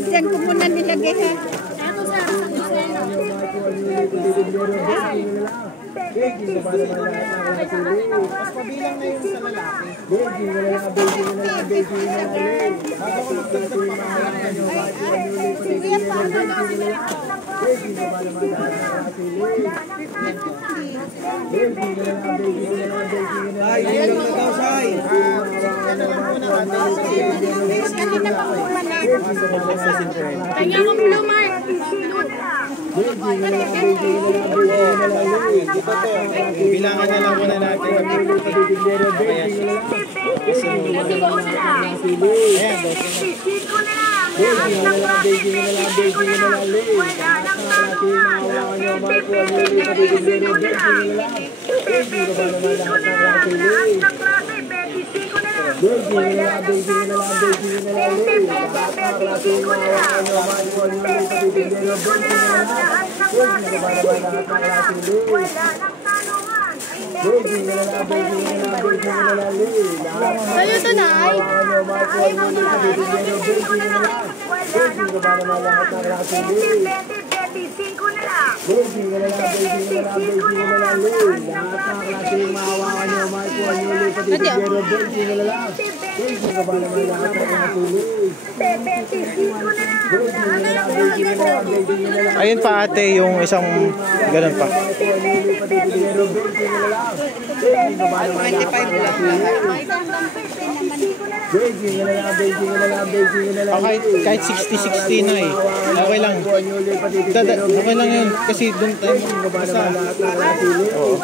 Diyan ko muna nilagay ha. Mas pabilang na yun sa lalaki. Ay, yun lang daw, Sai. Kanya kong blue mark. Bilangan na lang muna natin. Sa'yo ito na ay. Ayun pa ate, yung isang ganun pa. Okay, kahit 60-60 na eh. Okay lang. Okay lang yun. Kasi doon tayo basta. Oo.